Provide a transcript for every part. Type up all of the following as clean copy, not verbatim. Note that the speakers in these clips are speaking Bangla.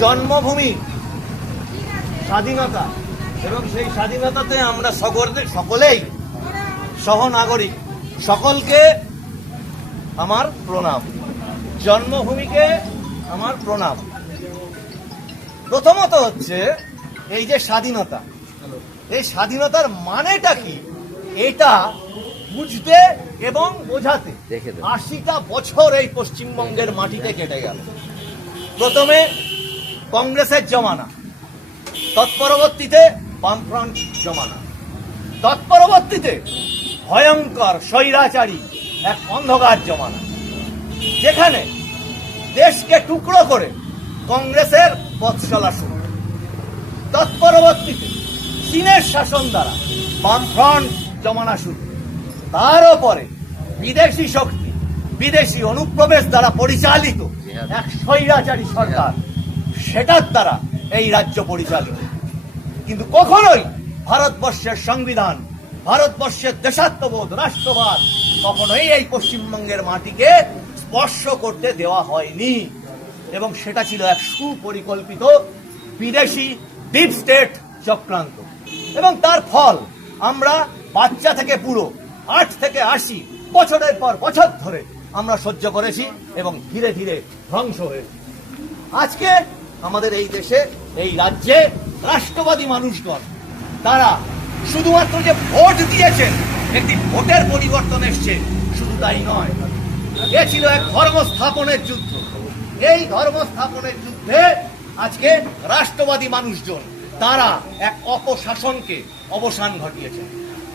জন্মভূমি স্বাধীনতা, এবং সেই স্বাধীনতাতে আমরা সকলেই সহনাগরিক। সকলকে আমার প্রণাম, জন্মভূমিকে আমার প্রণাম। প্রথমত হচ্ছে এই যে স্বাধীনতা, এই স্বাধীনতার মানেটা কি এটা বুঝতে এবং বোঝাতে ৮০টা বছর এই পশ্চিমবঙ্গের মাটিতে কেটে গেল। প্রথমে কংগ্রেসের জমানা, তৎপরবর্তীতে বামফ্রন্ট জমানা, তৎপরবর্তীতে ভয়ঙ্কর স্বৈরাচারী এক অন্ধকার জমানা, যেখানে দেশকে টুকরো করে কংগ্রেসের পথ চলা শুরু। তৎপরবর্তীতে চীনের শাসন দ্বারা বামফ্রন্ট জমানা শুরু। তারও পরে বিদেশি শক্তি, বিদেশি অনুপ্রবেশ দ্বারা পরিচালিত এক স্বৈরাচারী সরকার, সেটার দ্বারা এই রাজ্য পরিচালিত। কিন্তু কখনোই ভারতবর্ষের সংবিধান, ভারতবর্ষের দেশাত্মবোধ, রাষ্ট্রবাদ কখনোই এই পশ্চিমবঙ্গের মাটিকে স্পর্শ করতে দেওয়া হয়নি। এবং সেটা ছিল এক সুপরিকল্পিত বিদেশি ডিপ স্টেট চক্রান্ত। এবং তার ফল আমরা বাচ্চা থেকে বুড়ো ৮ থেকে ৮০ বছরের পর বছর ধরে আমরা সহ্য করেছি এবং ধীরে ধীরে ধ্বংস হয়েছে। আজকে আমাদের এই দেশে, এই রাজ্যে রাষ্ট্রবাদী মানুষগণ তারা শুধুমাত্র যে ভোট দিয়েছেন, একটি ভোটের পরিবর্তন এসছে, শুধু তাই নয়, এ ছিল এক ধর্ম স্থাপনের যুদ্ধ। এই ধর্ম স্থাপনের যুদ্ধে আজকে রাষ্ট্রবাদী মানুষজন তারা এক অপশাসনকে অবসান ঘটিয়েছে।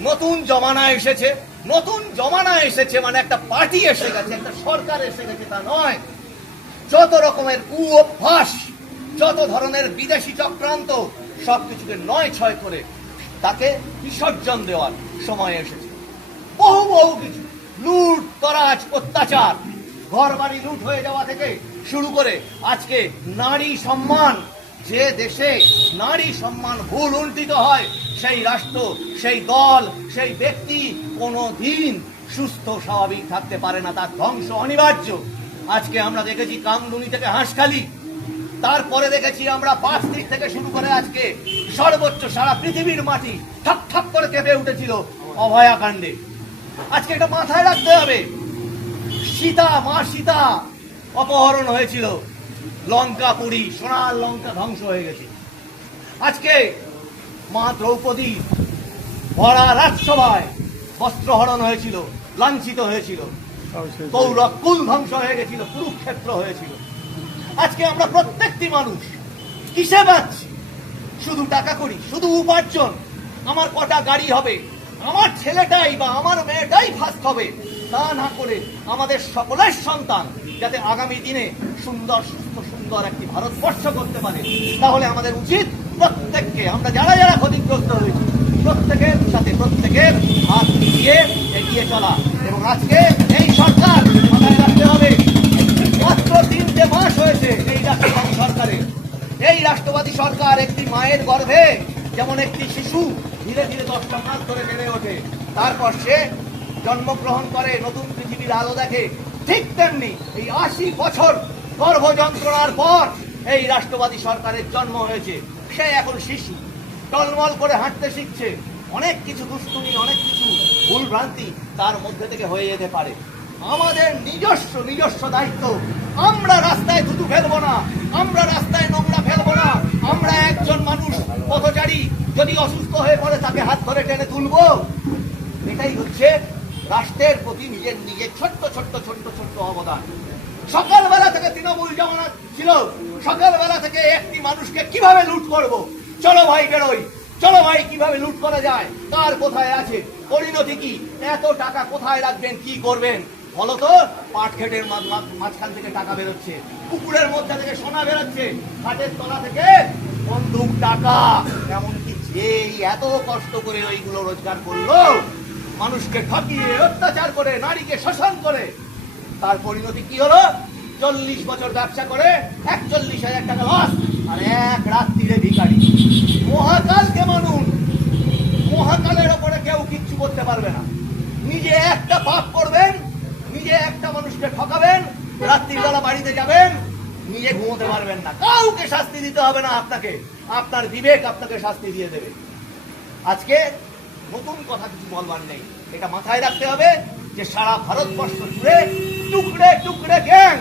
নতুন জমানা এসেছে, নতুন জমানা এসেছে মানে একটা পার্টি এসে গেছে, একটা সরকার এসে গেছে তা নয়। যত রকমের অভ্যাস, যত ধরনের বিদেশি চক্রান্ত, সবকিছুকে নয় ছয় করে তাকে বিসর্জন দেওয়ার সময় এসেছে। বহু বহু কিছু লুট, তরাজ, অত্যাচার, ঘর বাড়ি লুট হয়ে যাওয়া থেকে শুরু করে আজকে নারী সম্মান, যে দেশে নারী সম্মান ভুল উল্টিত হয়, সেই রাষ্ট্র, সেই দল, সেই ব্যক্তি কোনোদিন সুস্থ স্বাভাবিক থাকতে পারে না, তার ধ্বংস অনিবার্য। আজকে আমরা দেখেছি কামদুনি থেকে হাঁসখালি, তারপরে দেখেছি আমরা ৫ দিক থেকে শুরু করে আজকে সর্বোচ্চ সারা পৃথিবীর মাটি ঠক ঠক করে কেঁপে উঠেছিল অভয়াকাণ্ডে। আজকে এটা মাথায় রাখতে হবে, সীতা, মা সীতা অপহরণ হয়েছিল, লঙ্কাপুরী, সোনার লঙ্কা ধ্বংস হয়ে গেছে। আজকে মা দ্রৌপদী ভরা রাজসভায় বস্ত্রহরণ হয়েছিল, লাঞ্ছিত হয়েছিল, কৌরব কুল ধ্বংস হয়ে গেছিল, কুরুক্ষেত্র হয়েছিল। আজকে আমরা প্রত্যেকটি মানুষ কিসে বাঁচছি? শুধু টাকা করি, শুধু উপার্জন, আমার কটা গাড়ি হবে, আমার ছেলেটাই বা আমার মেয়েটাই ফার্স্ট হবে, তা না করে আমাদের সকলের সন্তান যাতে আগামী দিনে সুন্দর, সুস্থ, সুন্দর একটি ভারতবর্ষ করতে পারে, তাহলে আমাদের উচিত প্রত্যেককে, আমরা যারা যারা ক্ষতিগ্রস্ত হয়েছি, প্রত্যেকের সাথে প্রত্যেকের হাত মিলিয়ে এগিয়ে চলা। এবং আজকে এই সরকার মাথায় রাখতে হবে, মাত্র 3টে মাস হয়েছে এই রাষ্ট্রবাদী সরকারের। এই রাষ্ট্রবাদী সরকার একটি মায়ের গর্ভে যেমন একটি শিশু ধীরে ধীরে 10টা মাস ধরে বেড়ে ওঠে, তারপর সে জন্মগ্রহণ করে, নতুন পৃথিবীর আলো দেখে, ঠিক তেমনি এই ৮০ বছর গর্ভ যন্ত্রণার পর এই রাষ্ট্রবাদী সরকারের জন্ম হয়েছে। সে এখন শিশু, টলমল করে হাঁটতে শিখছে, অনেক কিছু দুষ্টুমি, অনেক কিছু ভুল ভ্রান্তি তার মধ্যে থেকে হয়ে যেতে পারে। আমাদের নিজস্ব দায়িত্ব, আমরা রাস্তায় থুতু ফেলবো না, আমরা রাস্তায় নোংরা ফেলবো না, আমরা একজন মানুষ পথচারী যদি অসুস্থ হয়ে পড়ে তাকে হাত ধরে টেনে তুলবো। এটাই হচ্ছে রাষ্ট্রের প্রতি নিজের ছোট্ট ছোট্ট ছোট্ট ছোট্ট অবদান। সকালবেলা থেকে তৃণমূল জমানা ছিল, সকালবেলা থেকে একটি মানুষকে কিভাবে লুট করব, চলো ভাই বেরোই, চলো ভাই কিভাবে লুট করা যায়, কার কোথায় আছে, পরিণতি কি, এত টাকা কোথায় রাখবেন, কি করবেন বলতো? পাট খেটের মাঝখান থেকে টাকা বেরোচ্ছে, পুকুরের মধ্যে থেকে সোনা বেরোচ্ছে, খাটের তলা থেকে বন্দুক টাকা। এমনকি যেই এত কষ্ট করে ওইগুলো রোজগার করলো, মানুষকে ঠকিয়ে, অত্যাচার করে, নারীকে শোষণ করে, তার পরিণতি কি হলো? 40 বছর ব্যবসা করে 41,000 টাকা লস, আর এক রাত্রিরে ভিখারি। মহাকালকে মানুন, মহাকালের ওপরে কেউ কিচ্ছু করতে পারবে না। নিজে একটা পাপ করবেন, নিজে একটা মানুষকে ঠকাবেন, রাত্রিবেলা বাড়িতে যাবেন, নিজে ঘুমোতে পারবেন না, কাউকে শাস্তি দিতে হবে না আপনাকে, আপনার বিবেক আপনাকে শাস্তি দিয়ে দেবে। আজকে নতুন কথা কিছু বলবার নেই, এটা মাথায় রাখতে হবে যে সারা ভারতবর্ষ জুড়ে টুকরে টুকরে গ্যাং,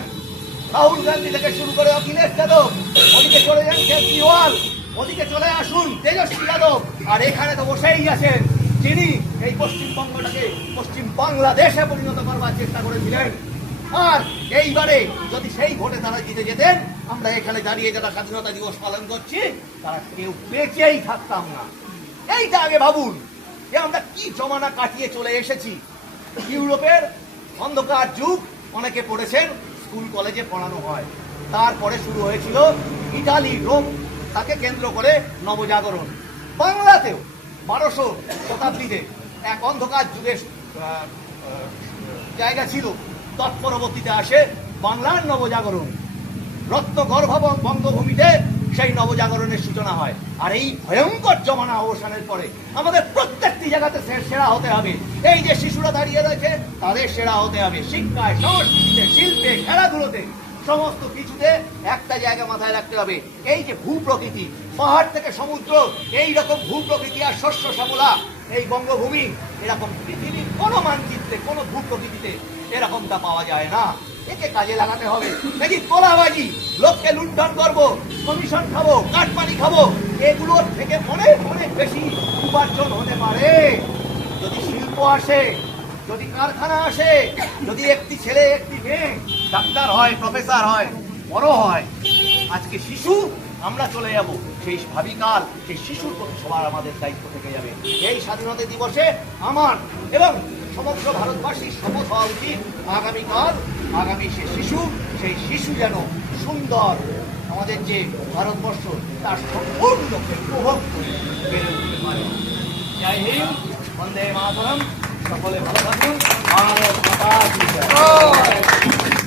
রাহুল গান্ধী থেকে শুরু করে অখিলেশ যাদব, ওদিকে চলে যান কেজরিওয়াল, ওদিকে চলে আসুন তেজস্বী যাদব, আর এখানে তো বসেই আছেন যিনি এই পশ্চিমবঙ্গটাকে পশ্চিম বাংলাদেশে পরিণত করবার চেষ্টা করেছিলেন। আর এইবারে যদি সেই ভোটে তারা জিতে যেতেন, আমরা এখানে দাঁড়িয়ে যারা স্বাধীনতা দিবস পালন করছি তারা কেউ বেঁচেই থাকতাম না। এইটা আগে ভাবুন যে আমরা কি জমানা কাটিয়ে চলে এসেছি। ইউরোপের অন্ধকার যুগ অনেকে পড়েছেন, স্কুল কলেজে পড়ানো হয়। তারপরে শুরু হয়েছিল ইটালি, রোম, তাকে কেন্দ্র করে নবজাগরণ। বাংলাতেও 1200 শতাব্দীতে এক অন্ধকার যুগের জায়গা ছিল, তৎপরবর্তীতে আসে বাংলার নবজাগরণ। রত্নগর্ভ বঙ্গভূমিতে সেই নবজাগরণের সূচনা হয়। আর এই ভয়ঙ্কর জমানা অবসানের পরে আমাদের প্রত্যেকটি জায়গাতে সেরা হতে হবে। এই যে শিশুরা দাঁড়িয়ে রয়েছে তাদের সেরা হতে হবে, শিক্ষায়, সংস্কৃতিতে, শিল্পে, খেলাধুলোতে, সমস্ত কিছুতে একটা জায়গা মাথায় রাখতে হবে। এই যে ভূপ্রকৃতি, পাহাড় থেকে সমুদ্র, এই রকম ভূপ্রকৃতি আর শস্য শ্যামলা এই বঙ্গভূমি, এরকম পৃথিবীর কোনো মানচিত্রে, কোনো ভূপ্রকৃতিতে এরকমটা পাওয়া যায় না। একে কাজে লাগাতে হবে। নাকি তোলাবাজি, লোককে লুণ্ঠন করবো, কমিশন খাবো, কাটমানি খাবো, এগুলোর থেকে অনেক অনেক বেশি উপার্জন হতে পারে যদি শিল্প আসে, যদি কারখানা আসে, যদি একটি ছেলে একটি মেয়ে ডাক্তার হয়, প্রফেসর হয়, বড় হয়। আজকে শিশু, আমরা চলে যাব সেই ভাবিকাল, সেই শিশুর প্রতি সবার আমাদের দায়িত্ব থেকে যাবে। এই স্বাধীনতা দিবসে আমার এবং সমগ্র ভারতবাসীর শপথ হওয়া উচিত, আগামীকাল আগামী সেই শিশু যেন সুন্দর আমাদের যে ভারতবর্ষ তার সম্পূর্ণ উপভোগ করে বেড়ে উঠতে পারে। জয় হিন্দ, বন্দে মাতরম, সকলে ভালো থাকুন। ভারত মাতা কি জয়।